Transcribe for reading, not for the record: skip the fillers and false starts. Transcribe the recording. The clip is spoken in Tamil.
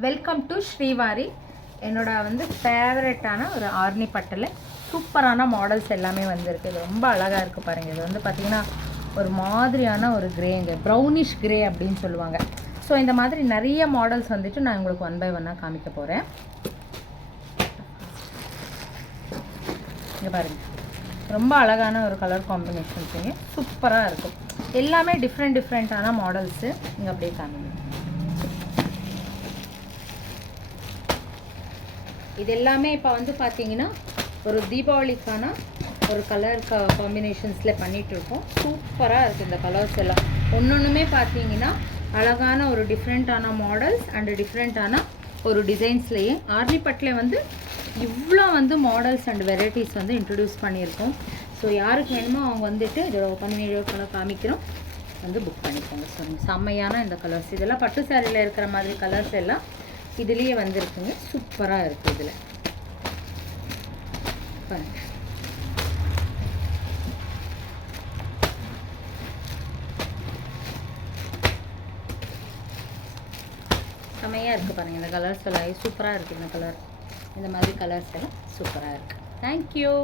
Welcome to Srivari. என்னோட ஃபேவரட்டான ஒரு ஆர்னி பட்டில் சூப்பரான மாடல்ஸ் எல்லாமே வந்திருக்கு. இது ரொம்ப அழகாக இருக்குது பாருங்கள். இது பார்த்திங்கன்னா ஒரு மாதிரியான ஒரு கிரேங்க, ப்ரௌனிஷ் கிரே அப்படின்னு சொல்லுவாங்க. ஸோ இந்த மாதிரி நிறைய மாடல்ஸ் வந்துட்டு நான் உங்களுக்கு 1 by 1 காமிக்க போகிறேன். இங்கே பாருங்கள், ரொம்ப அழகான ஒரு கலர் காம்பினேஷன்ஸுங்க, சூப்பராக இருக்கும். எல்லாமே டிஃப்ரெண்ட்டான மாடல்ஸு. இங்கே அப்படியே காமிங்க. இது எல்லாமே இப்போ பார்த்தீங்கன்னா ஒரு தீபாவளிக்கான ஒரு கலர் காம்பினேஷன்ஸில் பண்ணிகிட்ருக்கோம். சூப்பராக இருக்குது இந்த கலர்ஸ் எல்லாம். ஒன்றுமே பார்த்தீங்கன்னா அழகான ஒரு டிஃப்ரெண்ட்டான மாடல்ஸ் அண்டு டிஃப்ரெண்ட்டான ஒரு டிசைன்ஸ்லேயே ஆர்னி பட்டில் இவ்வளோ மாடல்ஸ் அண்ட் வெரைட்டிஸ் இன்ட்ரடியூஸ் பண்ணியிருக்கோம். ஸோ யாருக்கு வேணுமோ அவங்க இதோட ஓப்பன் வீடியோக்களை காமிக்கிறோம், புக் பண்ணிக்கோங்க. ஸோ செம்மையான இந்த கலர்ஸ், இதெல்லாம் பட்டு சாரியில் இருக்கிற மாதிரி கலர்ஸ் எல்லாம் இதுலேயே வந்திருக்குங்க. சூப்பராக இருக்குது. இதில் பாருங்க, செம்மையாக இருக்குது பாருங்கள். இந்த கலர்ஸ் எல்லாம் சூப்பராக இருக்குது. இந்த கலர், இந்த மாதிரி கலர்ஸ் எல்லாம் சூப்பராக இருக்குது. தேங்க்யூ.